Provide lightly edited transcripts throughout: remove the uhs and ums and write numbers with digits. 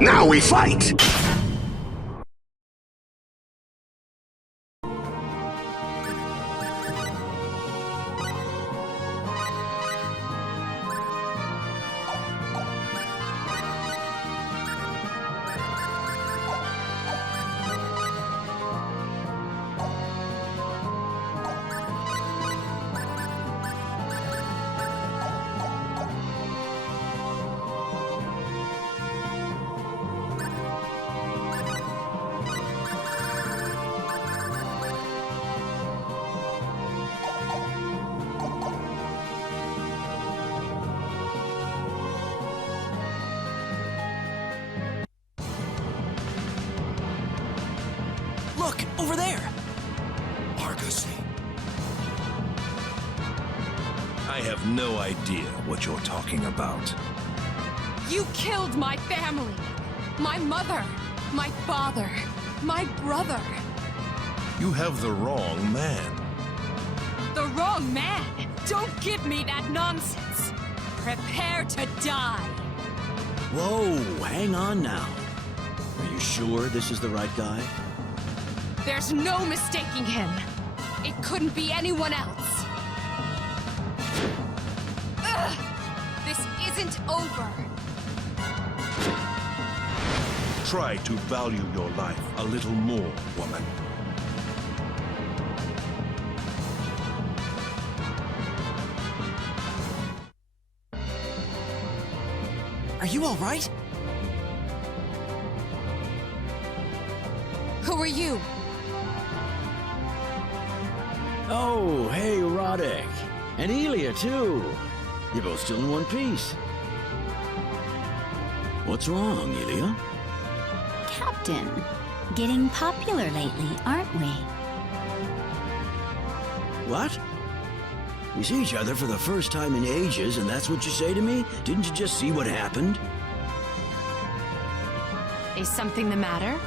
Now we fight! Look, over there! Argosy. I have no idea what you're talking about. You killed my family! My mother! My father! My brother! You have the wrong man. The wrong man! Don't give me that nonsense! Prepare to die! Whoa, hang on now. Are you sure this is the right guy? There's no mistaking him. It couldn't be anyone else. Ugh! This isn't over. Try to value your life a little more, woman. Are you all right? Who are you? Oh, hey, Ronyx. And Elia, too. You're both still in one piece. What's wrong, Elia? Captain, getting popular lately, aren't we? What? We see each other for the first time in ages, and that's what you say to me? Didn't you just see what happened? Is something the matter?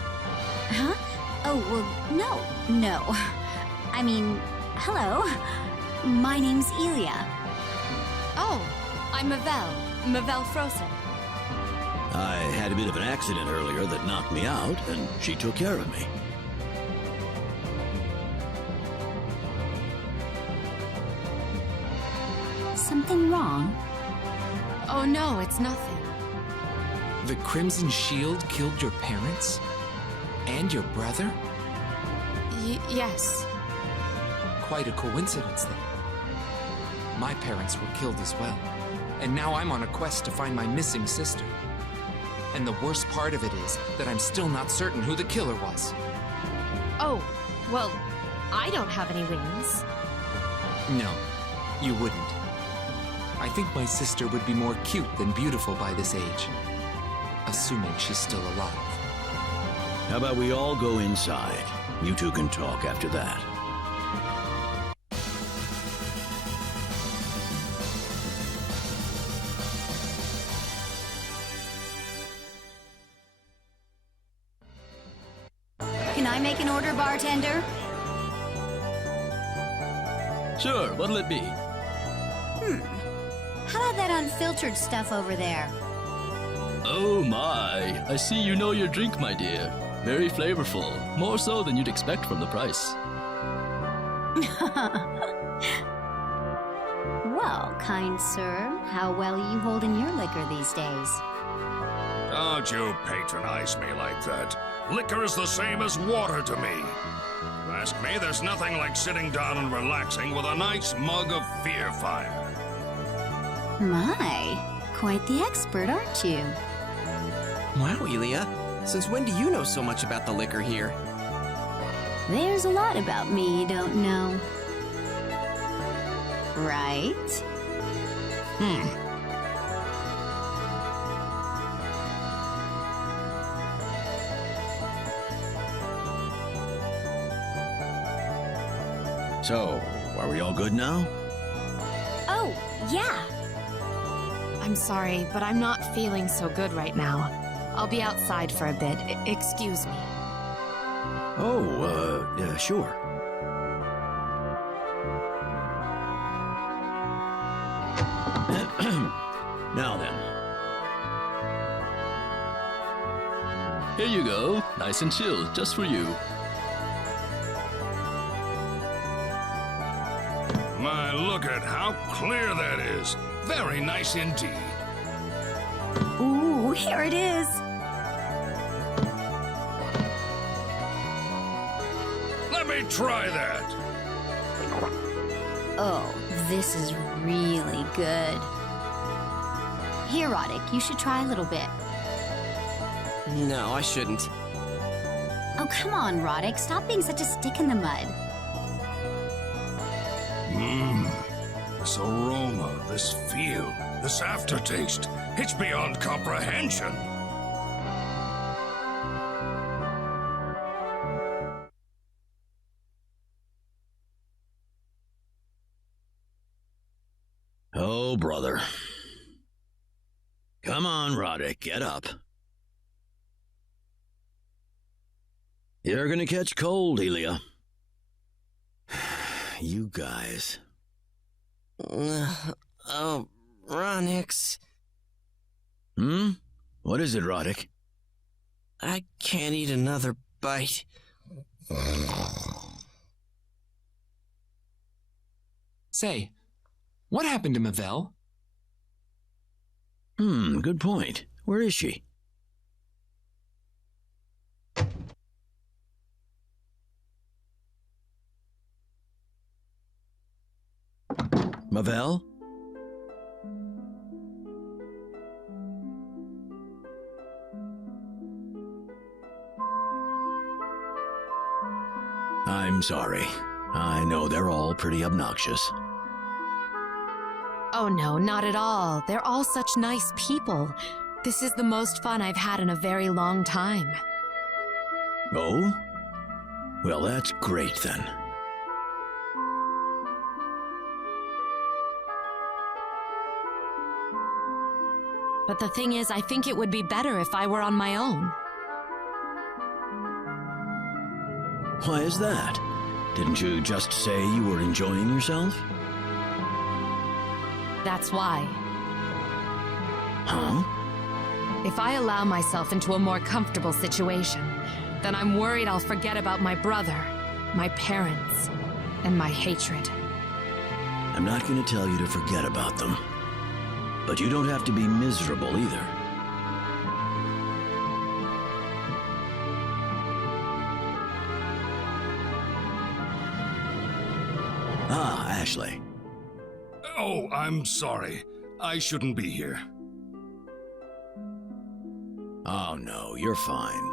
Huh? Oh, well, no. I mean, hello. My name's Elia. Oh, I'm Mavell Frozen. I had a bit of an accident earlier that knocked me out, and she took care of me. Something wrong? Oh no, it's nothing. The Crimson Shield killed your parents? And your brother? Yes. Quite a coincidence, then. My parents were killed as well. And now I'm on a quest to find my missing sister. And the worst part of it is that I'm still not certain who the killer was. Oh, well, I don't have any wings. No, you wouldn't. I think my sister would be more cute than beautiful by this age. Assuming she's still alive. How about we all go inside? You two can talk after that. Can I make an order, bartender? Sure, what'll it be? How about that unfiltered stuff over there? Oh my, I see you know your drink, my dear. Very flavorful, more so than you'd expect from the price. Well, kind sir, how well are you holding your liquor these days? Don't you patronize me like that. Liquor is the same as water to me. If you ask me, there's nothing like sitting down and relaxing with a nice mug of fear fire. My, quite the expert, aren't you? Wow, Elia. Since when do you know so much about the liquor here? There's a lot about me you don't know. Right? So, are we all good now? Oh, yeah. I'm sorry, but I'm not feeling so good right now. I'll be outside for a bit. Excuse me. Oh, yeah, sure. Now then. Here you go. Nice and chilled, just for you. My, look at how clear that is. Very nice indeed. Ooh, here it is. Let me try that. Oh, this is really good. Here, Ronyx, you should try a little bit. No, I shouldn't. Oh, come on, Ronyx. Stop being such a stick in the mud. This aroma, this feel, this aftertaste, it's beyond comprehension. Oh, brother. Come on, Ronyx, get up. You're gonna catch cold, Elia. You guys. Oh, Ronyx. What is it, Ronyx? I can't eat another bite. Say, what happened to Mavell? Good point. Where is she? Mavell? I'm sorry. I know they're all pretty obnoxious. Oh no, not at all. They're all such nice people. This is the most fun I've had in a very long time. Oh? Well, that's great then. But the thing is, I think it would be better if I were on my own. Why is that? Didn't you just say you were enjoying yourself? That's why. Huh? If I allow myself into a more comfortable situation, then I'm worried I'll forget about my brother, my parents, and my hatred. I'm not going to tell you to forget about them. But you don't have to be miserable either. Ah, Ashlay. Oh, I'm sorry. I shouldn't be here. Oh no, you're fine.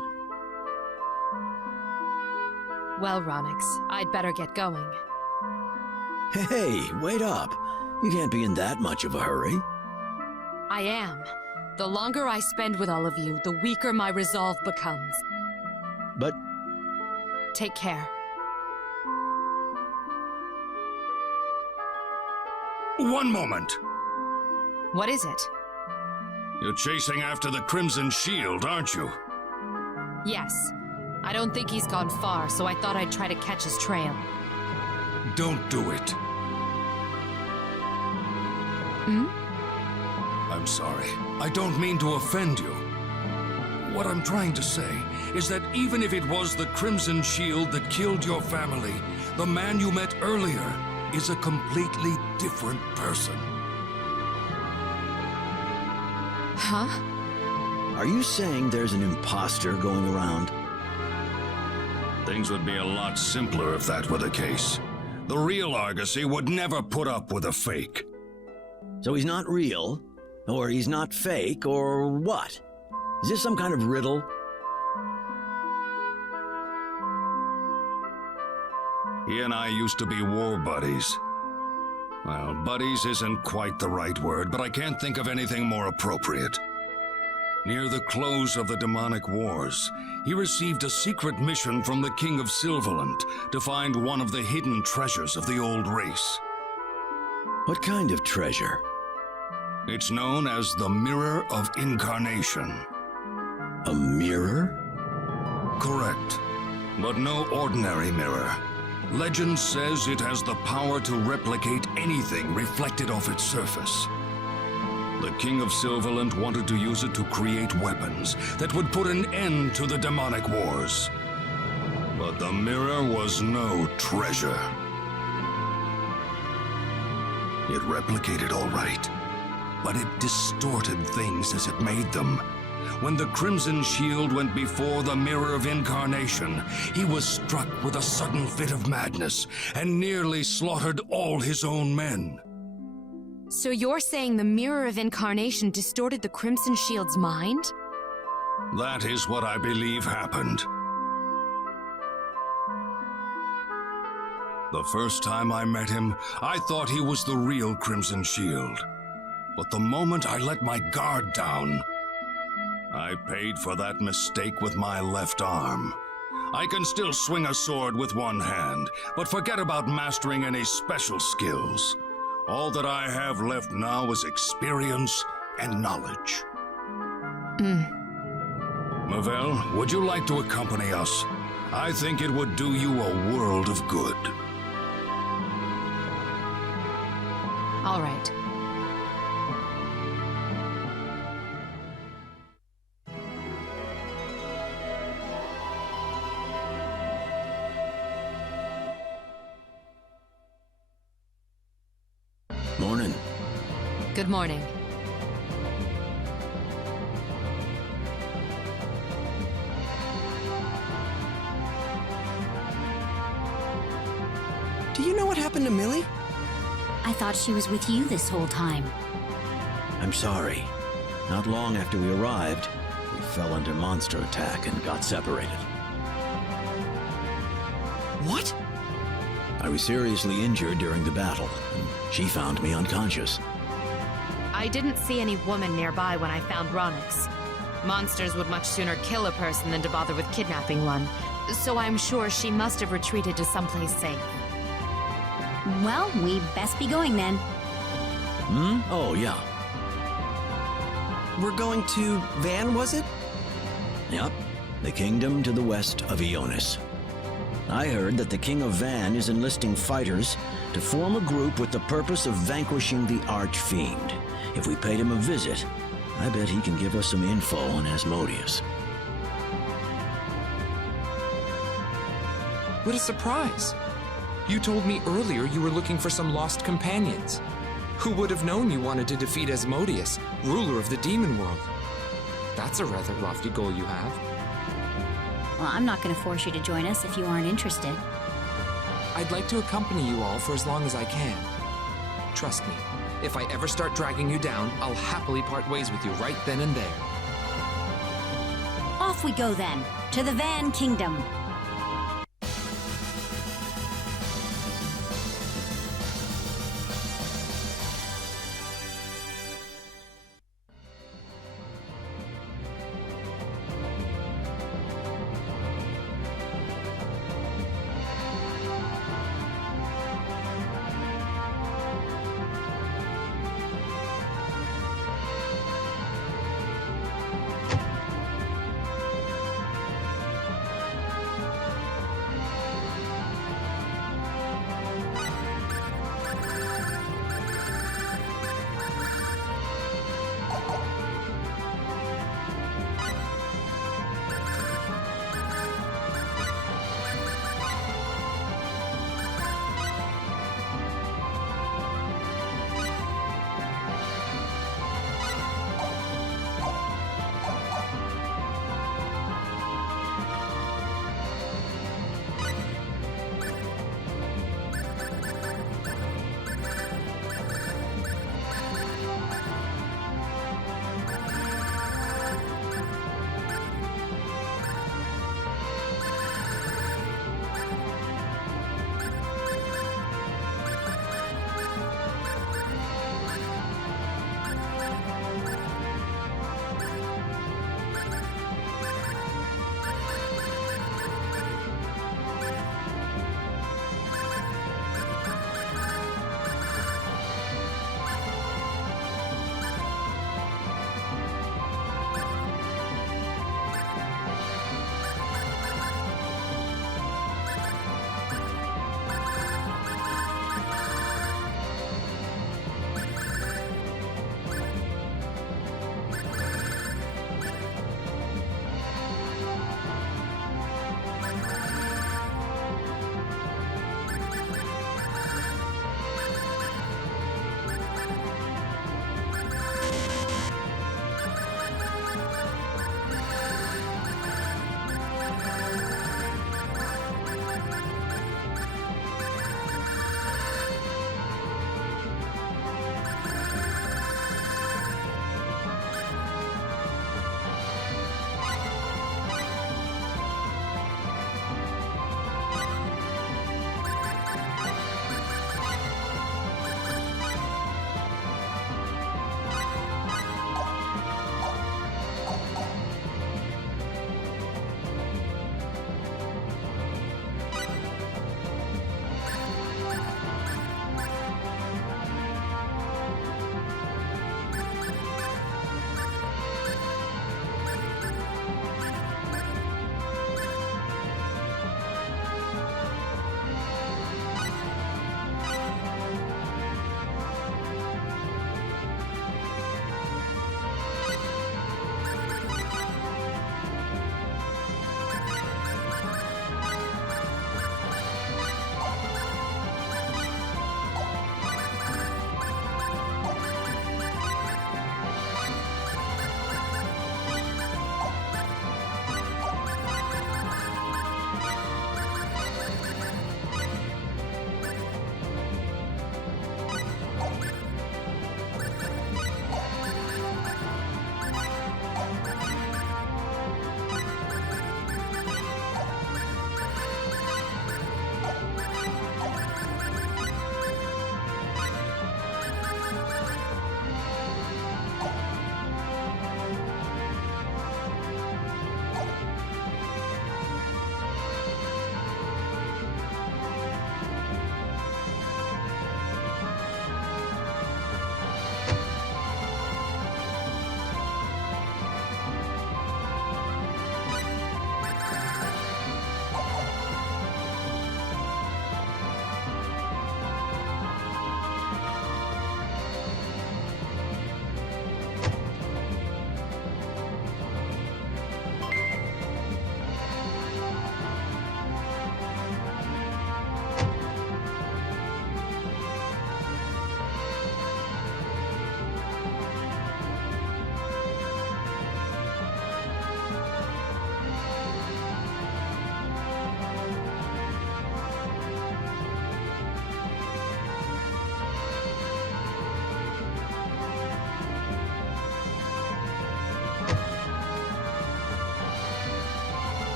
Well, Ronyx, I'd better get going. Hey, wait up. You can't be in that much of a hurry. I am. The longer I spend with all of you, the weaker my resolve becomes. But Take care. One moment. What is it? You're chasing after the Crimson Shield, aren't you? Yes. I don't think he's gone far, so I thought I'd try to catch his trail. Don't do it. I'm sorry. I don't mean to offend you. What I'm trying to say is that even if it was the Crimson Shield that killed your family, the man you met earlier is a completely different person. Huh? are you saying there's an imposter going around? Things would be a lot simpler if that were the case. The real Argosy would never put up with a fake. So he's not real, or he's not fake, or what? Is this some kind of riddle? He and I used to be war buddies. Well, buddies isn't quite the right word, but I can't think of anything more appropriate. Near the close of the demonic wars, he received a secret mission from the King of Silverland to find one of the hidden treasures of the old race. What kind of treasure? It's known as the Mirror of Incarnation. A mirror? Correct. But no ordinary mirror. Legend says it has the power to replicate anything reflected off its surface. The King of Silverland wanted to use it to create weapons that would put an end to the demonic wars. But the mirror was no treasure. It replicated all right, but it distorted things as it made them. When the Crimson Shield went before the Mirror of Incarnation, he was struck with a sudden fit of madness and nearly slaughtered all his own men. So you're saying the Mirror of Incarnation distorted the Crimson Shield's mind? That is what I believe happened. The first time I met him, I thought he was the real Crimson Shield. But the moment I let my guard down, I paid for that mistake with my left arm. I can still swing a sword with one hand, but forget about mastering any special skills. All that I have left now is experience and knowledge. Mavell, would you like to accompany us? I think it would do you a world of good. All right. Morning. Good morning. Do you know what happened to Millie? I thought she was with you this whole time. I'm sorry. Not long after we arrived, we fell under monster attack and got separated. What? I was seriously injured during the battle, and she found me unconscious. I didn't see any woman nearby when I found Ronyx. Monsters would much sooner kill a person than to bother with kidnapping one, so I'm sure she must have retreated to someplace safe. Well, we best be going then. Oh, yeah. We're going to Van, was it? Yep. The kingdom to the west of Ionis. I heard that the King of Van is enlisting fighters to form a group with the purpose of vanquishing the Archfiend. If we paid him a visit, I bet he can give us some info on Asmodeus. What a surprise! You told me earlier you were looking for some lost companions. Who would have known you wanted to defeat Asmodeus, ruler of the demon world? That's a rather lofty goal you have. Well, I'm not going to force you to join us if you aren't interested. I'd like to accompany you all for as long as I can. Trust me, if I ever start dragging you down, I'll happily part ways with you right then and there. Off we go then, to the Van Kingdom.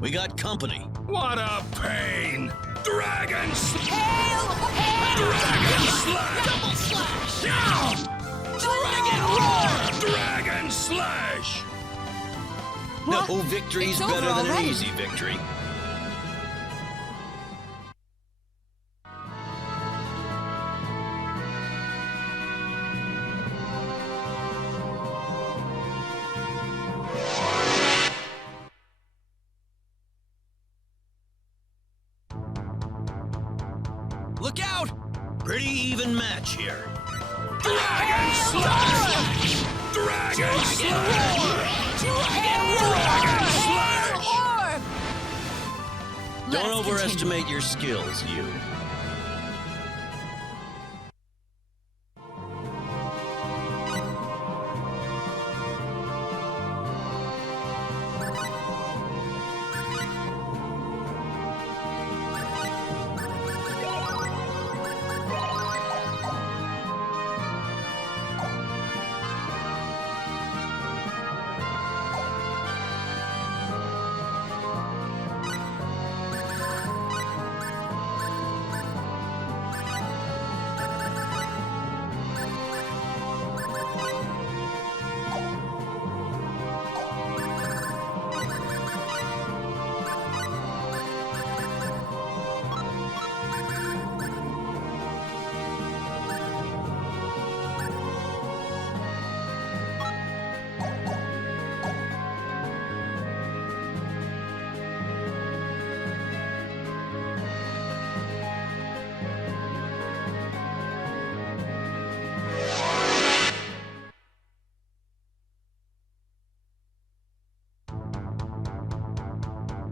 We got company. What a pain! Dragon slash! Dragon roar! Dragon slash! No victory's It's over better than an already. easy victory. Look out! Pretty even match here. Dragon slash! Dragon slash! Dragon slash! Don't overestimate your skills, you.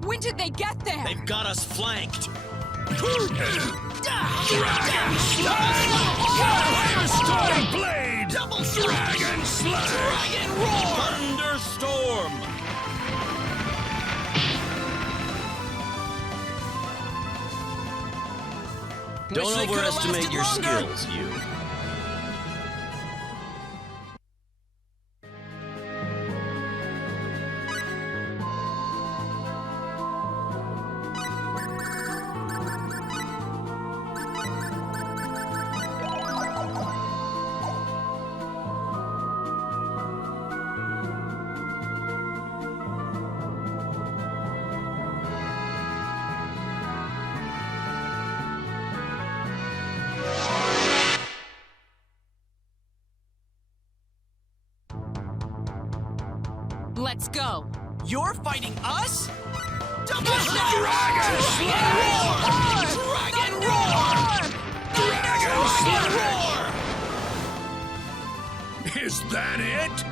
When did they get there? They've got us flanked. Dragon slash! Firestorm blade! Double Dragon slash! Dragon roar! Thunderstorm! Don't they could've overestimate lasted your longer. skills, you. Let's go. You're fighting us? Double Dragon slash! Dragon roar! Dragon slash! Is that it?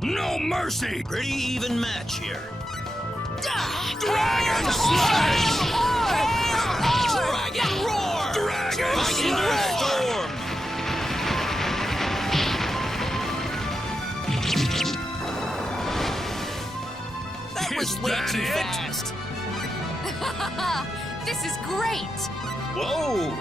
No mercy! Pretty even match here. Dragon slash! Dragon roar! Dragon slash! Thunderstorm! That was Is way that too it? fast. This is great. Whoa!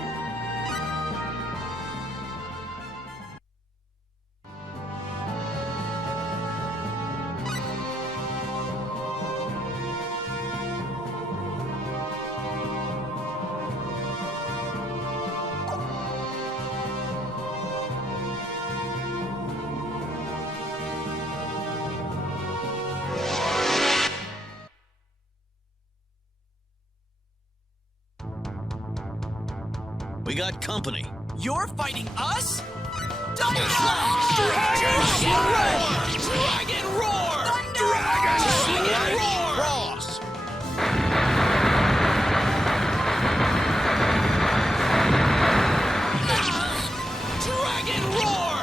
We got company. You're fighting us? Dragon Slash! Dragon Roar! Dragon Slash! Cross! Dragon Roar!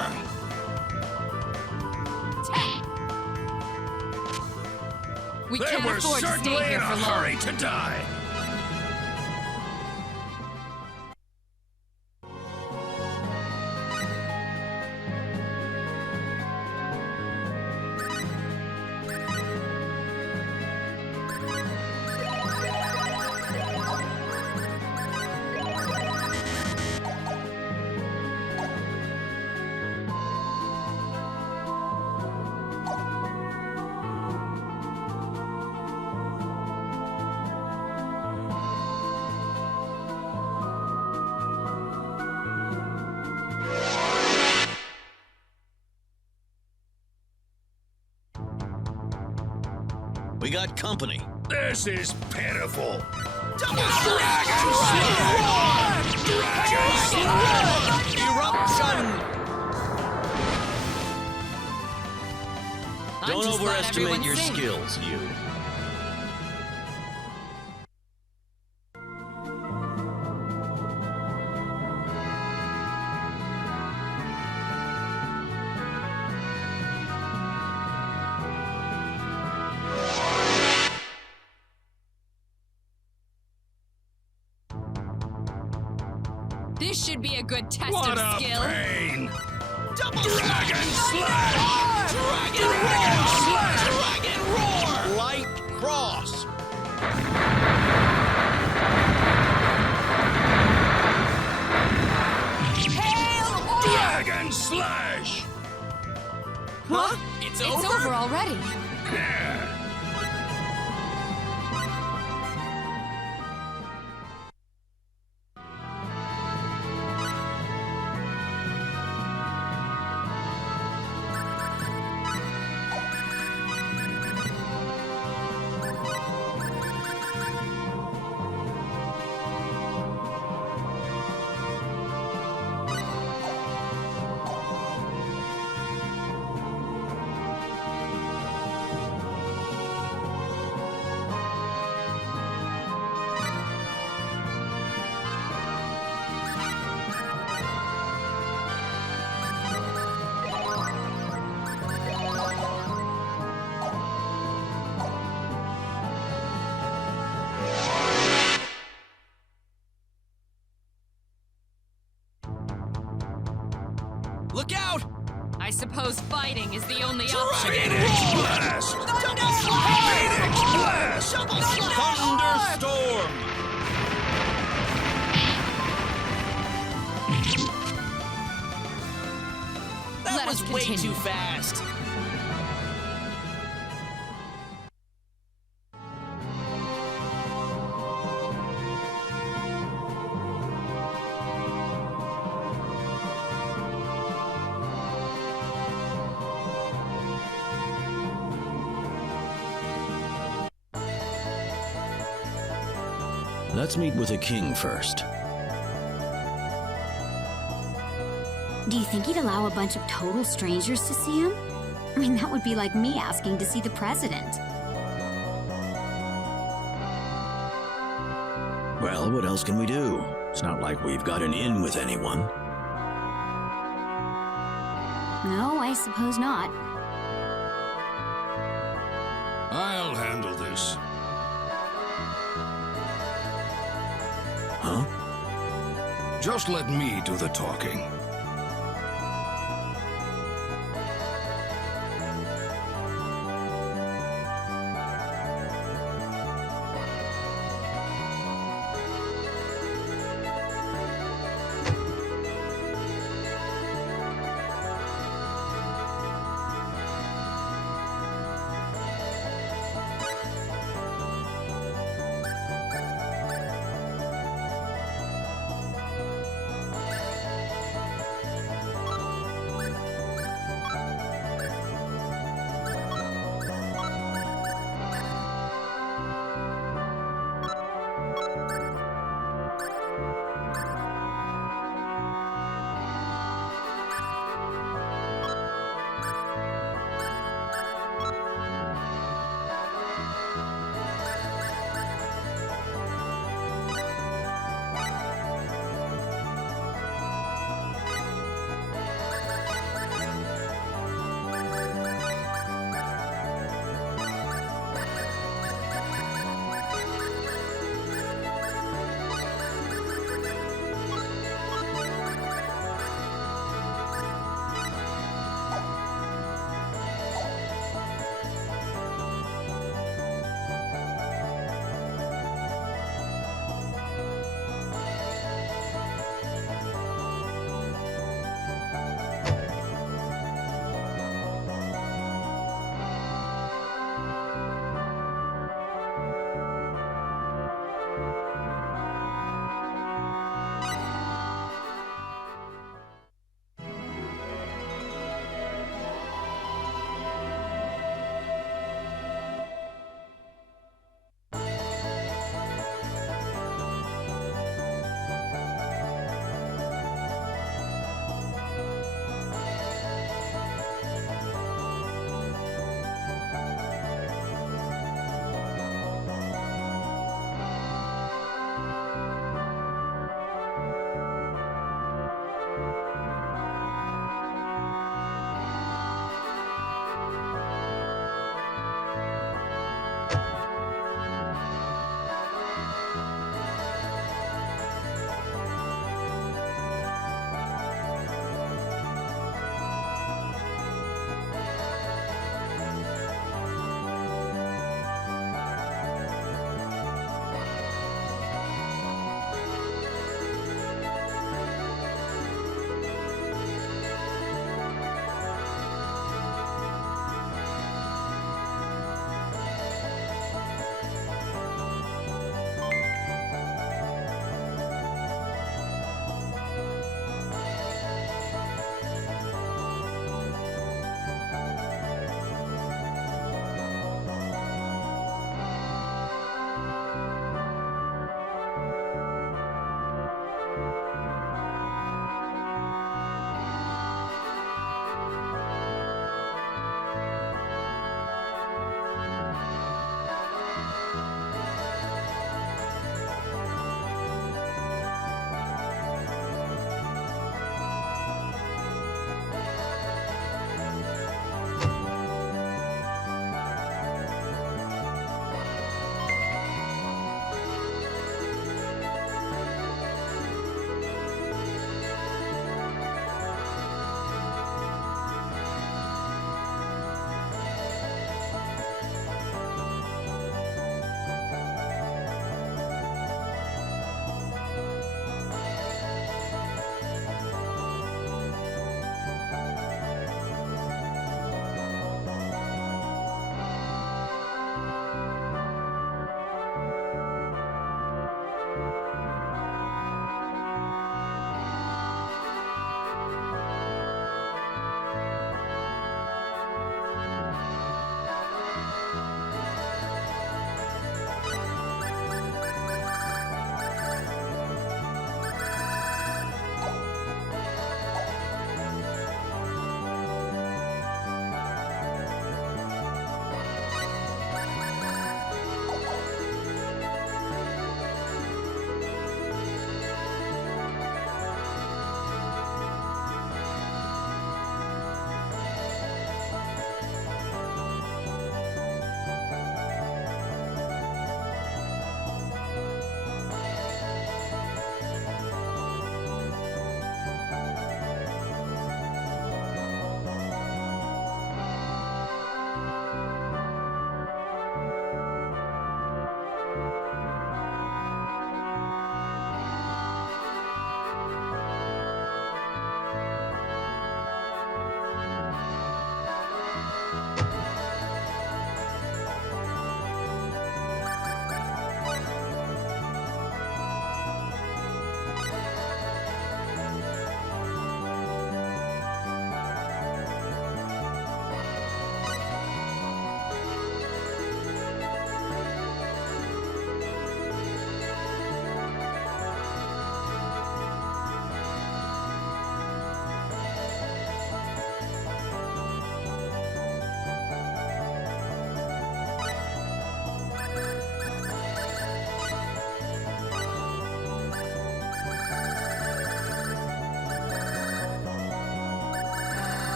We They can't were afford to certainly stay here in for a long. hurry to die. We got company. This is pitiful. Dragon Eruption! I'm Don't just glad overestimate everyone's your safe. skills, you. This should be a good test What of a skill. pain! Double Dragon Slash! Dragon Dragon Roar! Slash! Dragon Roar! Light cross! Dragon Slash! Huh? It's over? already. Yeah. Look out! I suppose fighting is the only option. Phoenix Blast! Phoenix Blast! Thunderstorm! That Let was us way continue. too fast. Let's meet with the king first. Do you think he'd allow a bunch of total strangers to see him? I mean, that would be like me asking to see the president. Well, what else can we do? It's not like we've got an in with anyone. No, I suppose not. I'll handle this. Huh? Just let me do the talking.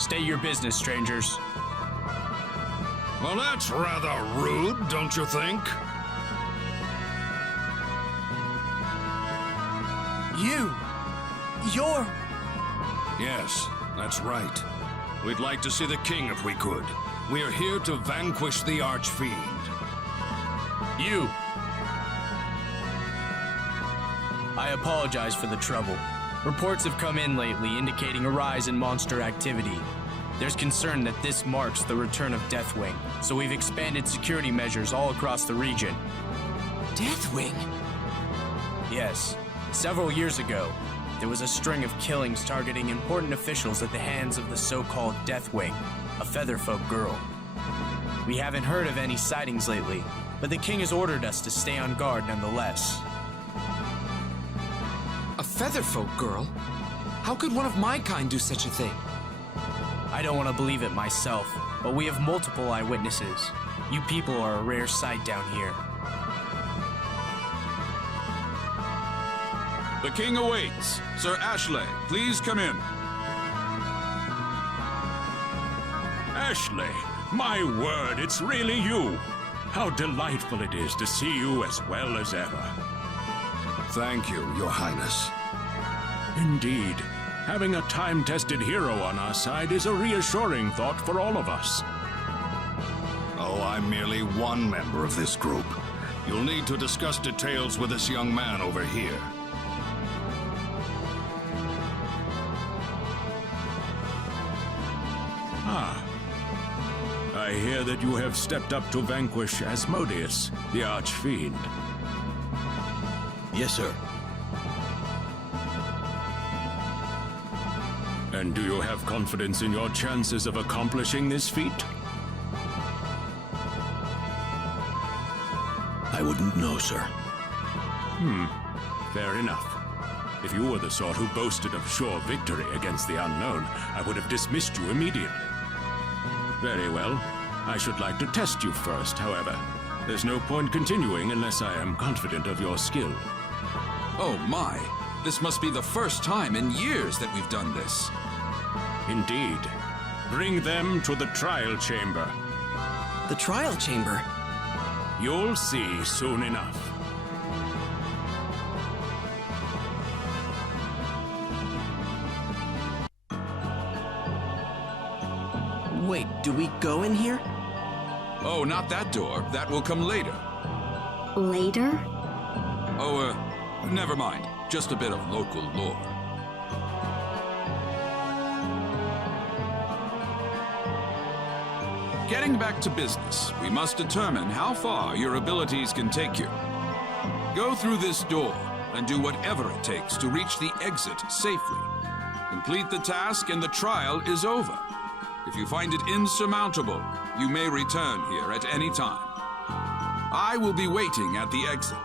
State your business, strangers. Well, that's rather rude, don't you think? You're... Yes, that's right. We'd like to see the king if we could. We're here to vanquish the Archfiend. You! I apologize for the trouble. Reports have come in lately indicating a rise in monster activity. There's concern that this marks the return of Deathwing, so we've expanded security measures all across the region. Deathwing? Yes. Several years ago, there was a string of killings targeting important officials at the hands of the so-called Deathwing, a featherfolk girl. We haven't heard of any sightings lately, but the king has ordered us to stay on guard nonetheless. A featherfolk girl? How could one of my kind do such a thing? I don't want to believe it myself, but we have multiple eyewitnesses. You people are a rare sight down here. The king awaits. Sir Ashlay, please come in. Ashlay, my word, it's really you. How delightful it is to see you as well as ever. Thank you, Your Highness. Indeed. Having a time-tested hero on our side is a reassuring thought for all of us. Oh, I'm merely one member of this group. You'll need to discuss details with this young man over here. I hear that you have stepped up to vanquish Asmodeus, the Archfiend. Yes, sir. And do you have confidence in your chances of accomplishing this feat? I wouldn't know, sir. Fair enough. If you were the sort who boasted of sure victory against the unknown, I would have dismissed you immediately. Very well. I should like to test you first, however. There's no point continuing unless I am confident of your skill. Oh my, this must be the first time in years that we've done this. Indeed. Bring them to the trial chamber. The trial chamber? You'll see soon enough. Wait, do we go in here? Oh, not that door. That will come later. Later? Oh, never mind. Just a bit of local lore. Getting back to business, we must determine how far your abilities can take you. Go through this door and do whatever it takes to reach the exit safely. Complete the task and the trial is over. If you find it insurmountable, you may return here at any time. I will be waiting at the exit.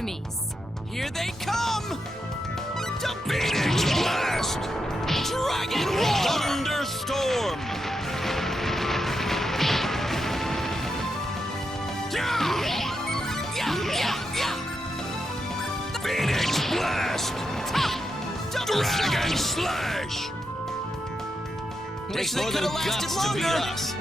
Enemies! Here they come! Phoenix Blast! Dragon Roar! Thunderstorm! Phoenix Blast! Dragon Slash! Wish they could have lasted longer!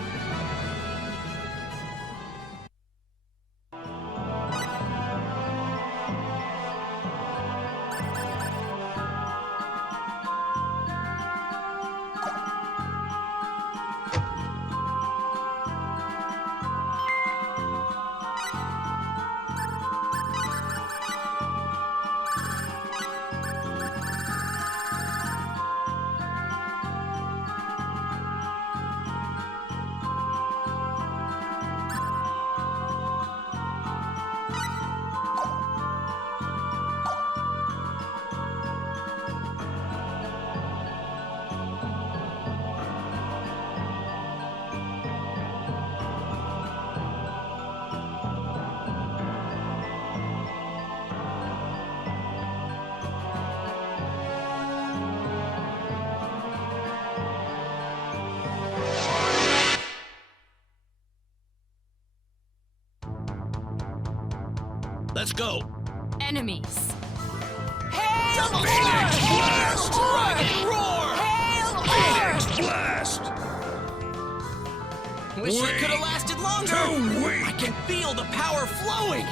Let's go. Enemies! Double Phoenix Blast! Dragon Roar! Phoenix Blast! Wish they Weak. could have lasted longer! Too weak! I can feel the power flowing!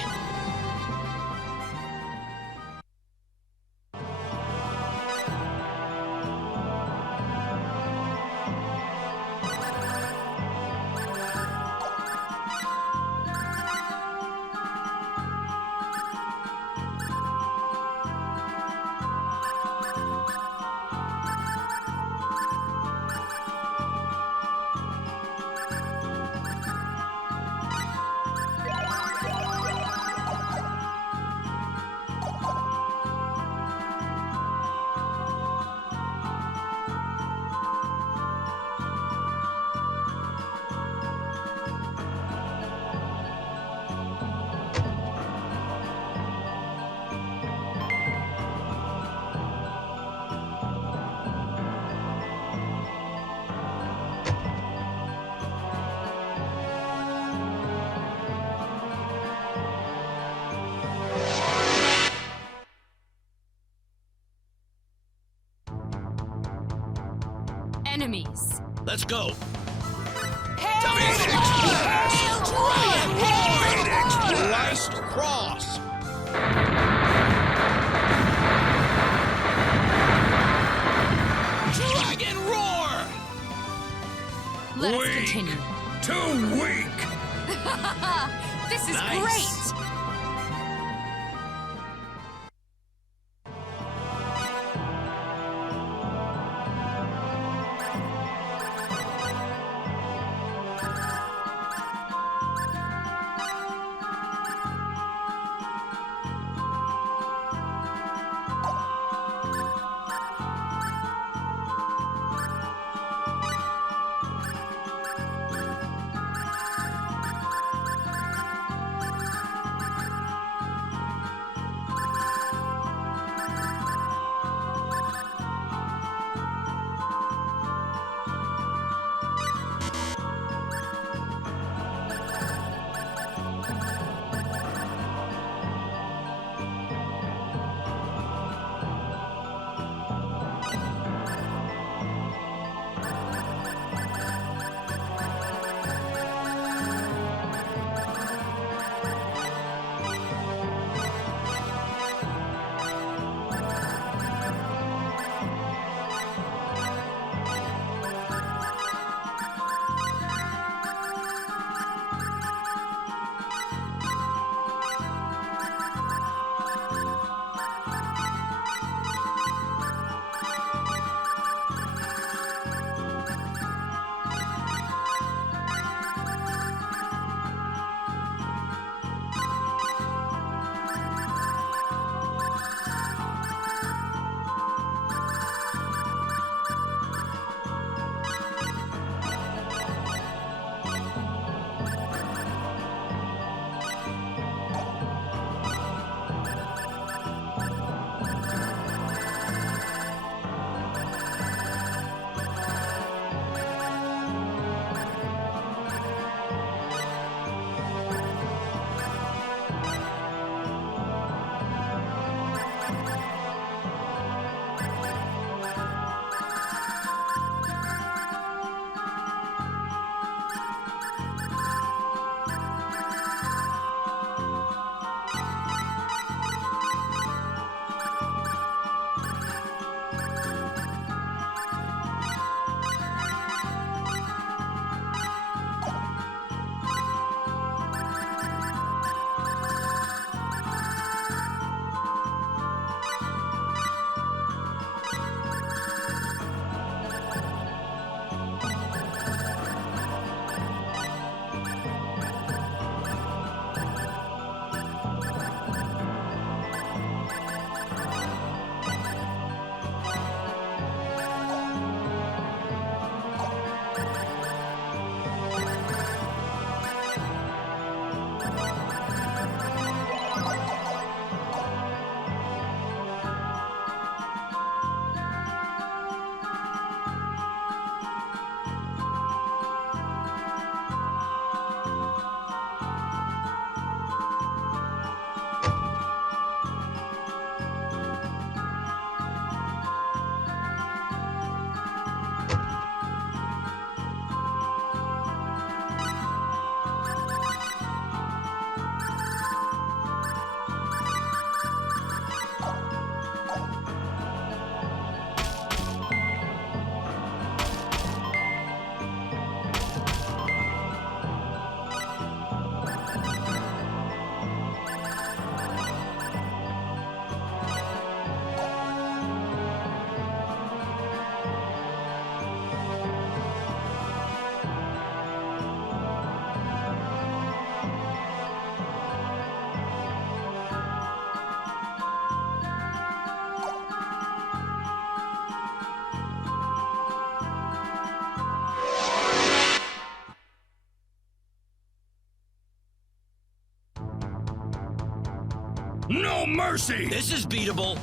Enemies! Let's go. Phoenix Blast! Phoenix Blast! Cross. Dragon Roar! Let us Weak. continue. Too weak! This is Nice. great! No mercy! This is beatable.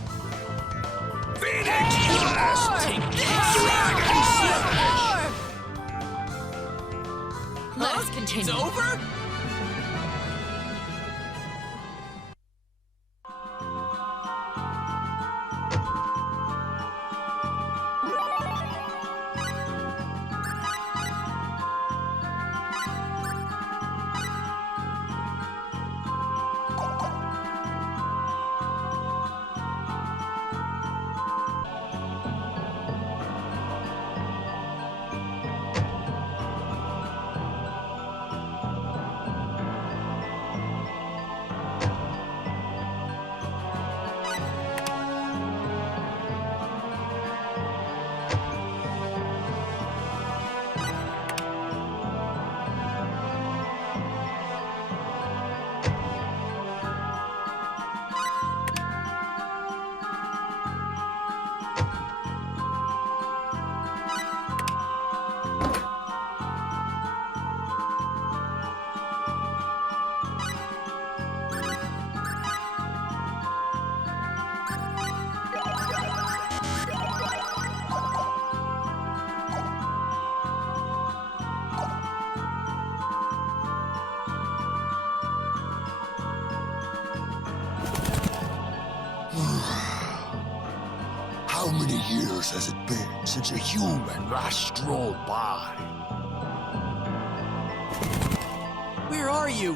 Phoenix Blast! Dragon Slash! Let's continue. It's over? How many years has it been since a human last strolled by? Where are you?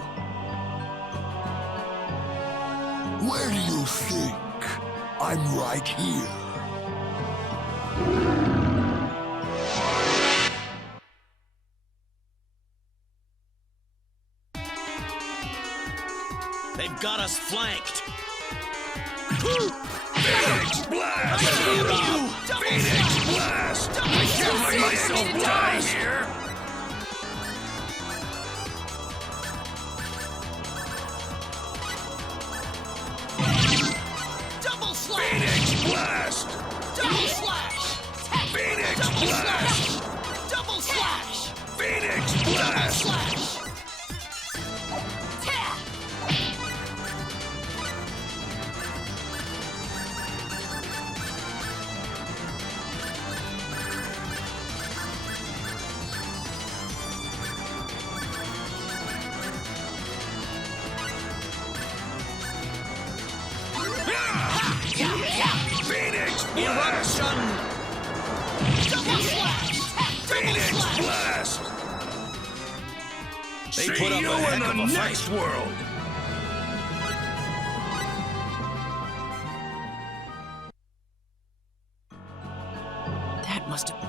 Where do you think? I'm right here. They've got us flanked. Phoenix Blast! Phoenix Blast! I can't let myself die here! Double slash! Phoenix Blast! Double slash! Phoenix Double Blast! slash! Double slash! Phoenix Double Blast! slash! Phoenix Blast! Double slash! Phoenix Blast! They See put up you a heck in of the a fight. next world! That must have...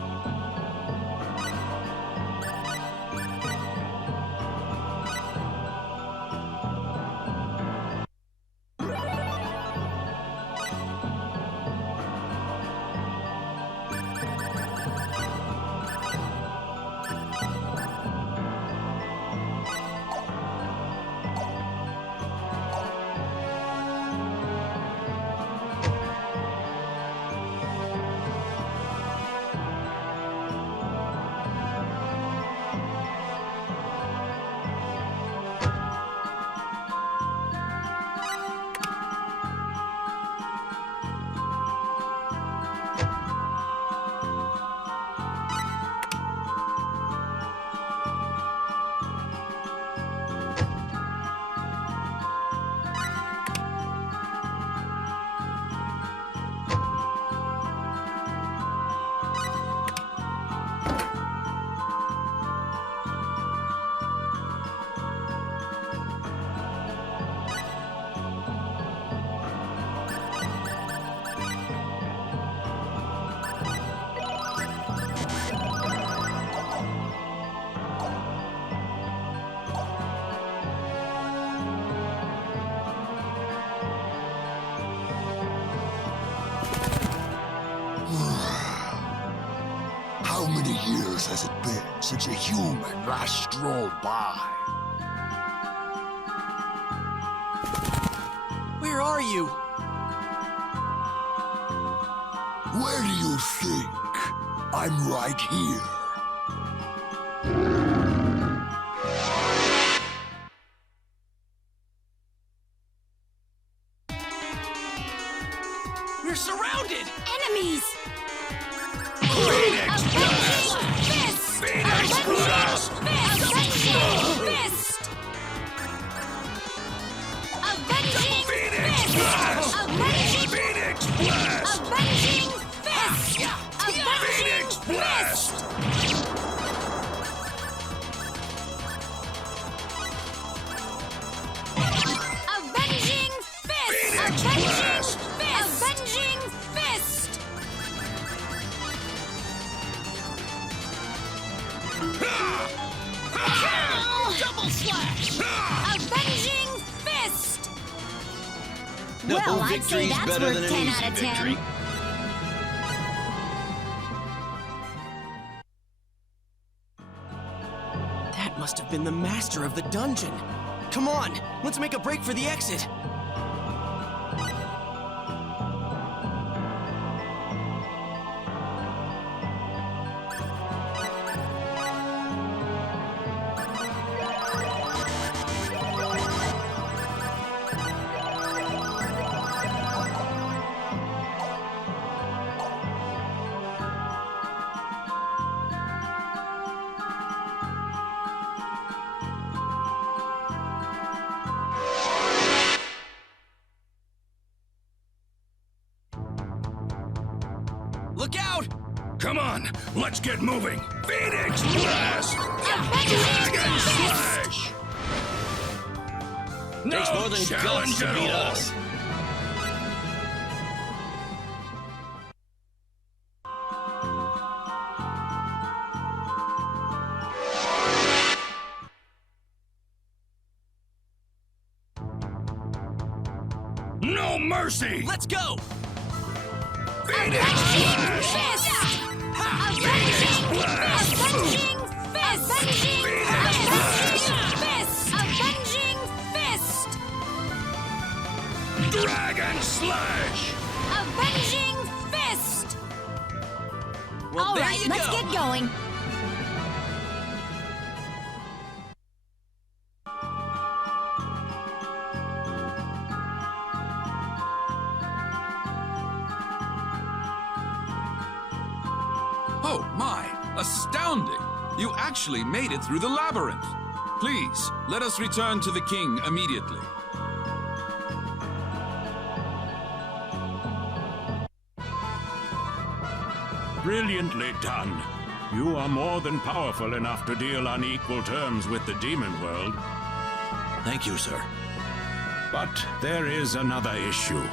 How many years has it been since a human last strolled by? Where are you? Where do you think? I'm right here. Nimble slash! Avenging fist! No Well, I'd say victory's that's better worth than an 10 easy out of 10. victory. That must have been the master of the dungeon. Come on, let's make a break for the exit. Look out! Come on, let's get moving. Phoenix Blast! Dragon Slash! Takes more No than guts challenge to at beat all. us. No mercy! Let's go! Phoenix Blast! Phoenix Blast! Avenging fist! Avenging fist! Dragon Slash! Avenging fist! Well, All there right, you let's go. get going. Oh my, astounding! You actually made it through the labyrinth. Please, let us return to the king immediately. Brilliantly done. You are more than powerful enough to deal on equal terms with the demon world. Thank you, sir. But there is another issue.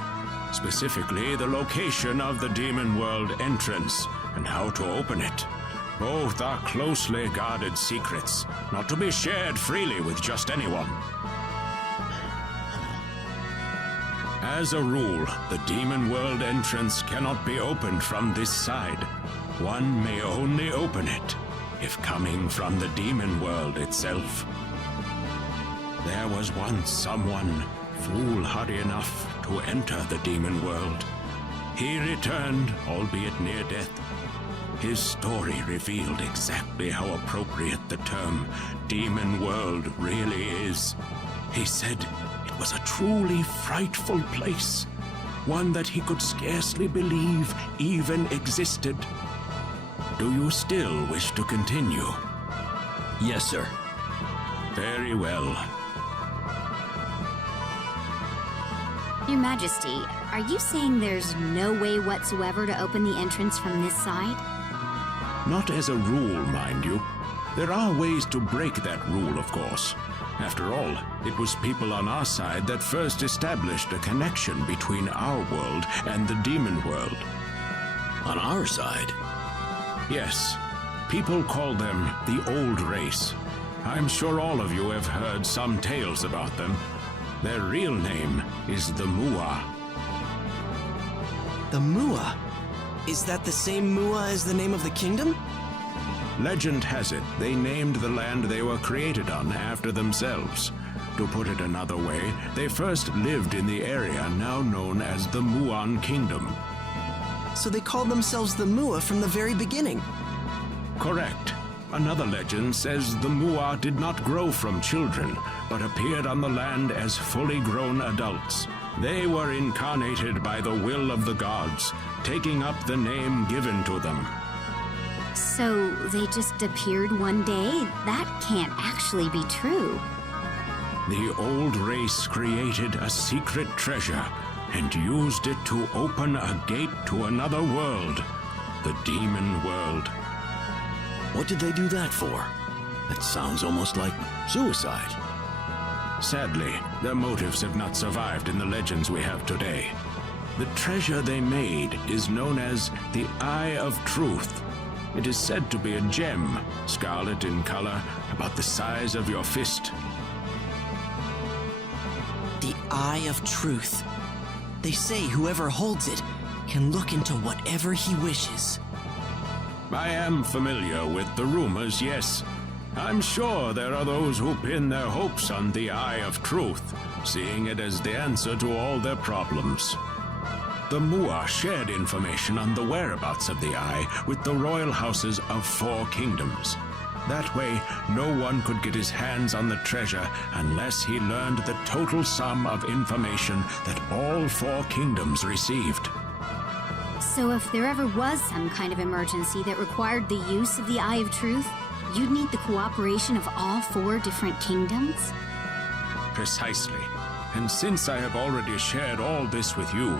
Specifically, the location of the demon world entrance and how to open it. Both are closely guarded secrets, not to be shared freely with just anyone. As a rule, the demon world entrance cannot be opened from this side. One may only open it if coming from the demon world itself. There was once someone foolhardy enough to enter the demon world. He returned, albeit near death. His story revealed exactly how appropriate the term demon world really is. He said it was a truly frightful place, one that he could scarcely believe even existed. Do you still wish to continue? Yes, sir. Very well. Your Majesty, are you saying there's no way whatsoever to open the entrance from this side? Not as a rule, mind you. There are ways to break that rule, of course. After all, it was people on our side that first established a connection between our world and the demon world. On our side? Yes. People call them the Old Race. I'm sure all of you have heard some tales about them. Their real name is the Mua. The Mua? Is that the same Mua as the name of the kingdom? Legend has it they named the land they were created on after themselves. To put it another way, they first lived in the area now known as the Muon Kingdom. So they called themselves the Mua from the very beginning. Correct. Another legend says the Mua did not grow from children, but appeared on the land as fully grown adults. They were incarnated by the will of the gods, taking up the name given to them. So they just appeared one day? That can't actually be true. The old race created a secret treasure and used it to open a gate to another world, the demon world. What did they do that for? That sounds almost like suicide. Sadly, their motives have not survived in the legends we have today. The treasure they made is known as the Eye of Truth. It is said to be a gem, scarlet in color, about the size of your fist. The Eye of Truth. They say whoever holds it can look into whatever he wishes. I am familiar with the rumors, yes. I'm sure there are those who pin their hopes on the Eye of Truth, seeing it as the answer to all their problems. The Mua shared information on the whereabouts of the Eye with the royal houses of 4 kingdoms. That way, no one could get his hands on the treasure unless he learned the total sum of information that all 4 kingdoms received. So if there ever was some kind of emergency that required the use of the Eye of Truth, you'd need the cooperation of all 4 different kingdoms? Precisely. And since I have already shared all this with you,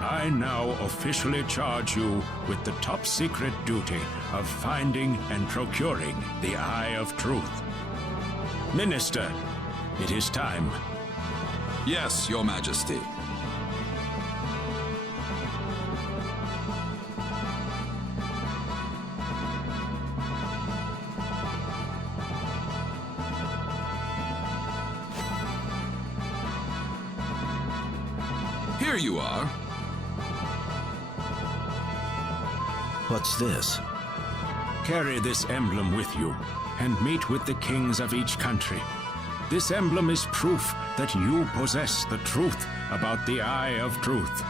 I now officially charge you with the top secret duty of finding and procuring the Eye of Truth. Minister, it is time. Yes, Your Majesty. Here you are. What's this? Carry this emblem with you, and meet with the kings of each country. This emblem is proof that you possess the truth about the Eye of Truth.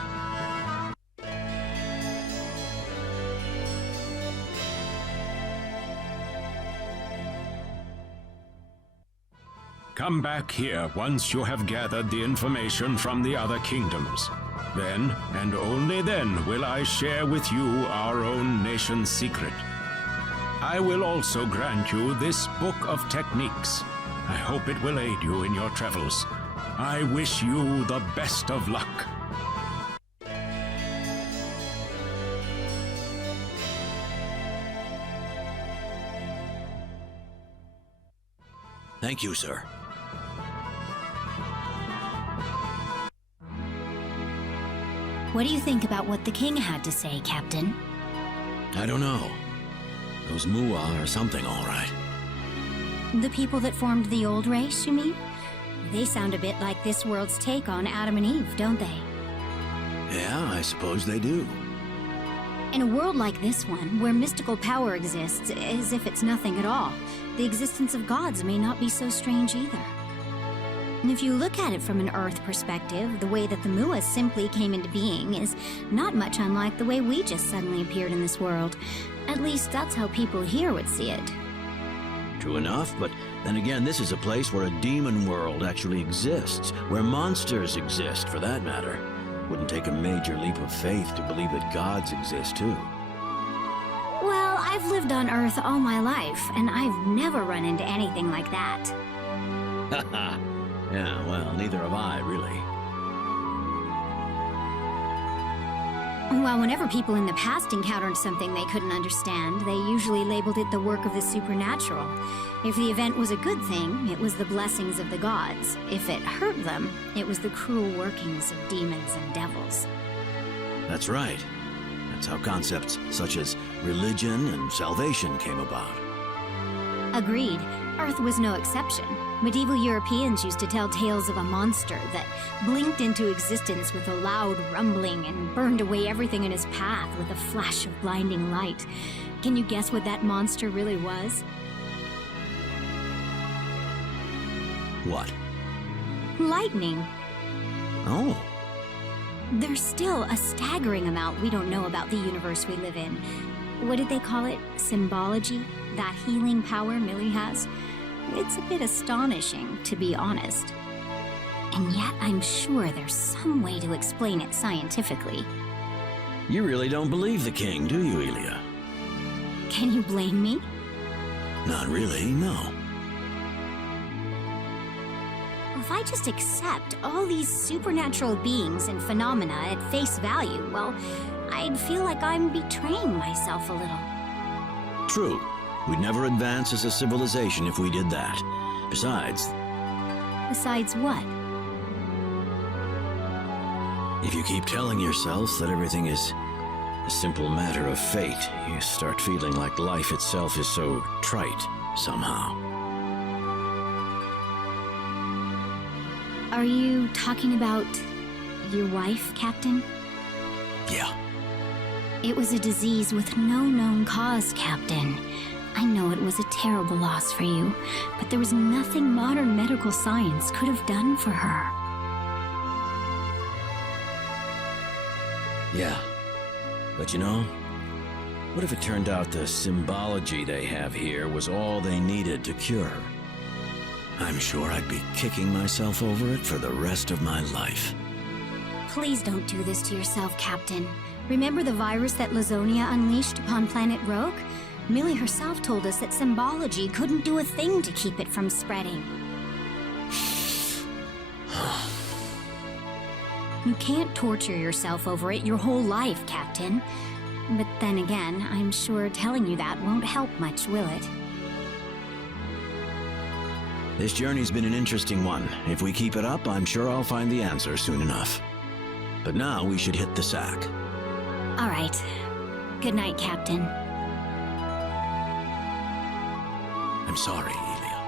Come back here once you have gathered the information from the other kingdoms. Then, and only then, will I share with you our own nation's secret. I will also grant you this book of techniques. I hope it will aid you in your travels. I wish you the best of luck. Thank you, sir. What do you think about what the king had to say, Captain? I don't know. Those Mua are something, all right. The people that formed the old race, you mean? They sound a bit like this world's take on Adam and Eve, don't they? Yeah, I suppose they do. In a world like this one, where mystical power exists as if it's nothing at all, the existence of gods may not be so strange either. And if you look at it from an Earth perspective, the way that the Mua simply came into being is not much unlike the way we just suddenly appeared in this world. At least that's how people here would see it. True enough, but then again, this is a place where a demon world actually exists, where monsters exist, for that matter. Wouldn't take a major leap of faith to believe that gods exist, too. Well, I've lived on Earth all my life, and I've never run into anything like that. Haha. Yeah, well, neither have I, really. Well, whenever people in the past encountered something they couldn't understand, they usually labeled it the work of the supernatural. If the event was a good thing, it was the blessings of the gods. If it hurt them, it was the cruel workings of demons and devils. That's right. That's how concepts such as religion and salvation came about. Agreed. Earth was no exception. Medieval Europeans used to tell tales of a monster that blinked into existence with a loud rumbling and burned away everything in his path with a flash of blinding light. Can you guess what that monster really was? What? Lightning. Oh. There's still a staggering amount we don't know about the universe we live in. What did they call it? Symbology? That healing power Millie has? It's a bit astonishing, to be honest. And yet I'm sure there's some way to explain it scientifically. You really don't believe the king, do you, Elia? Can you blame me? Not really, no. If I just accept all these supernatural beings and phenomena at face value, well, I'd feel like I'm betraying myself a little. True. We'd never advance as a civilization if we did that. Besides... Besides what? If you keep telling yourself that everything is a simple matter of fate, you start feeling like life itself is so trite, somehow. Are you talking about your wife, Captain? Yeah. It was a disease with no known cause, Captain. I know it was a terrible loss for you, but there was nothing modern medical science could have done for her. Yeah. But you know, what if it turned out the symbology they have here was all they needed to cure her? I'm sure I'd be kicking myself over it for the rest of my life. Please don't do this to yourself, Captain. Remember the virus that Lazonia unleashed upon planet Rogue? Millie herself told us that symbology couldn't do a thing to keep it from spreading. You can't torture yourself over it your whole life, Captain. But then again, I'm sure telling you that won't help much, will it? This journey's been an interesting one. If we keep it up, I'm sure I'll find the answer soon enough. But now we should hit the sack. All right. Good night, Captain. I'm sorry, Elia.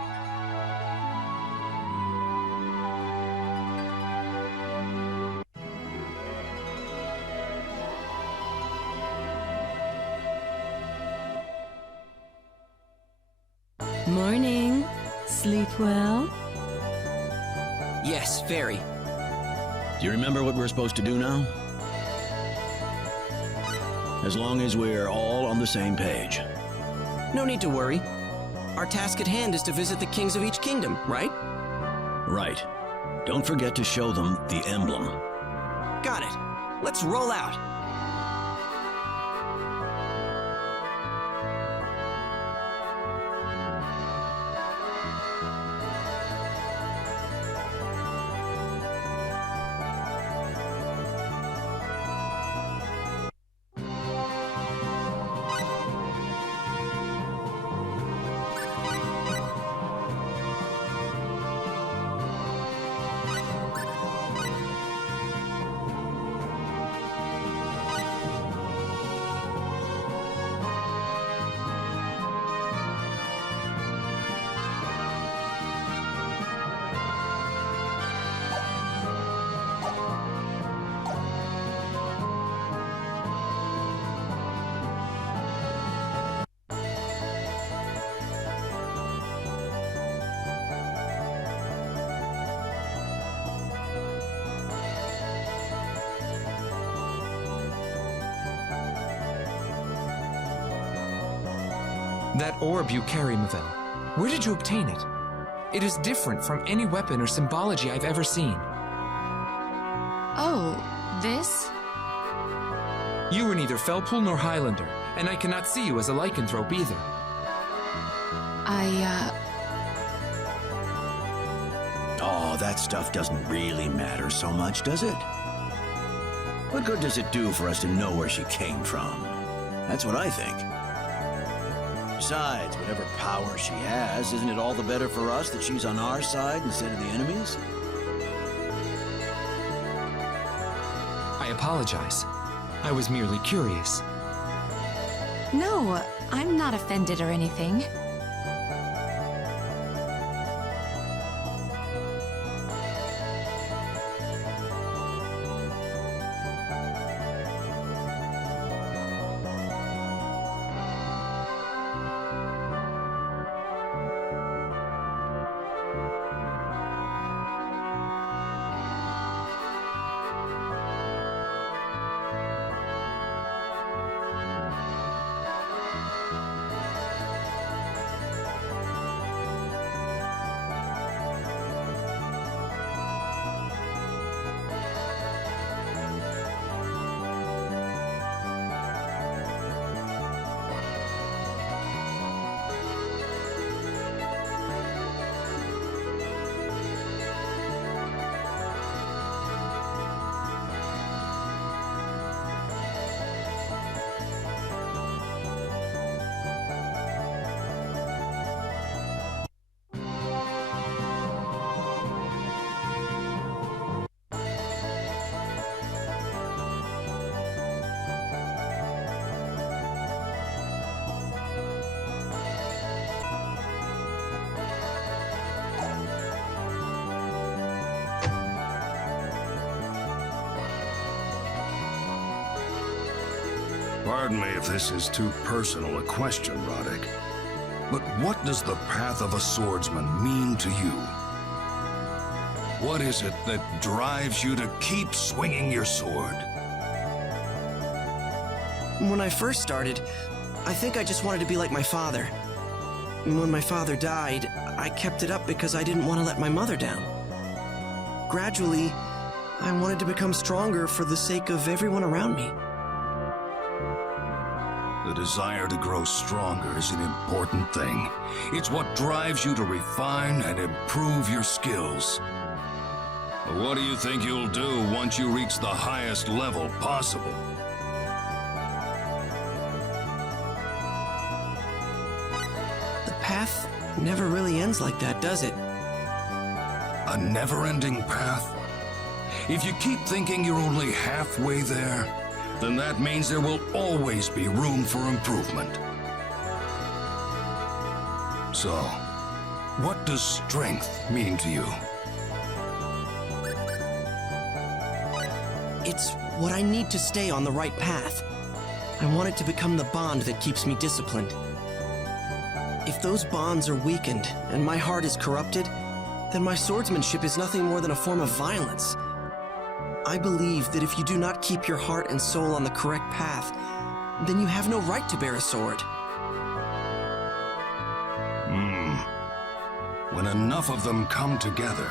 Morning. Sleep well? Yes, very. Do you remember what we're supposed to do now? As long as we're all on the same page. No need to worry. Our task at hand is to visit the kings of each kingdom, right? Right. Don't forget to show them the emblem. Got it. Let's roll out. That orb you carry, Mavell, where did you obtain it? It is different from any weapon or symbology I've ever seen. Oh, this? You are neither Felpool nor Highlander, and I cannot see you as a lycanthrope either. Oh, that stuff doesn't really matter so much, does it? What good does it do for us to know where she came from? That's what I think. Besides, whatever power she has, isn't it all the better for us that she's on our side instead of the enemy's? I apologize. I was merely curious. No, I'm not offended or anything. Pardon me if this is too personal a question, Ronyx. But what does the path of a swordsman mean to you? What is it that drives you to keep swinging your sword? When I first started, I think I just wanted to be like my father. And when my father died, I kept it up because I didn't want to let my mother down. Gradually, I wanted to become stronger for the sake of everyone around me. The desire to grow stronger is an important thing. It's what drives you to refine and improve your skills. But what do you think you'll do once you reach the highest level possible? The path never really ends like that, does it? A never-ending path? If you keep thinking you're only halfway there, then that means there will always be room for improvement. So, what does strength mean to you? It's what I need to stay on the right path. I want it to become the bond that keeps me disciplined. If those bonds are weakened and my heart is corrupted, then my swordsmanship is nothing more than a form of violence. I believe that if you do not keep your heart and soul on the correct path, then you have no right to bear a sword. When enough of them come together,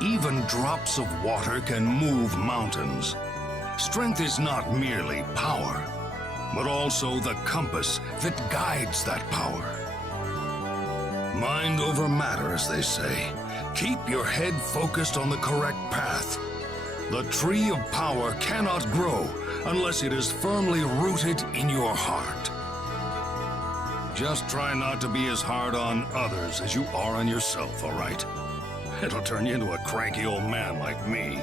even drops of water can move mountains. Strength is not merely power, but also the compass that guides that power. Mind over matter, as they say. Keep your head focused on the correct path. The tree of power cannot grow unless it is firmly rooted in your heart. Just try not to be as hard on others as you are on yourself, all right? It'll turn you into a cranky old man like me.